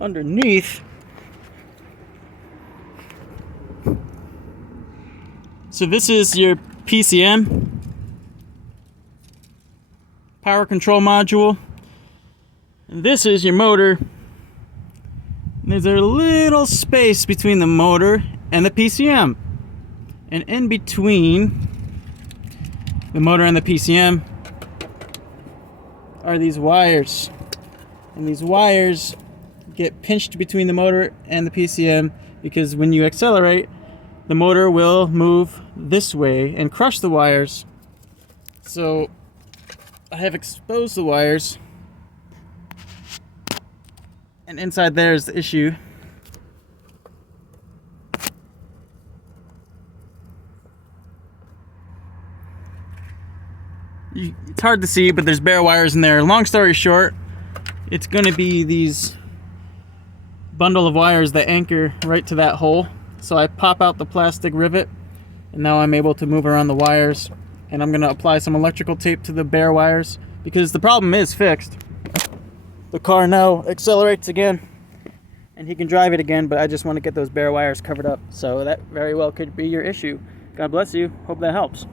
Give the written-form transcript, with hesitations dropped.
underneath. So this is your PCM, power control module, and this is your motor. And there's a little space between the motor and the PCM, and in between the motor and the PCM are these wires, and these wires get pinched between the motor and the PCM because when you accelerate, the motor will move this way and crush the wires. So I have exposed the wires, and inside there is the issue. It's hard to see, but there's bare wires in there. Long story short, it's going to be these bundle of wires that anchor right to that hole. So I pop out the plastic rivet, and now I'm able to move around the wires, and I'm going to apply some electrical tape to the bare wires because the problem is fixed. The car now accelerates again, and he can drive it again, but I just want to get those bare wires covered up. So that very well could be your issue. God bless you. Hope that helps.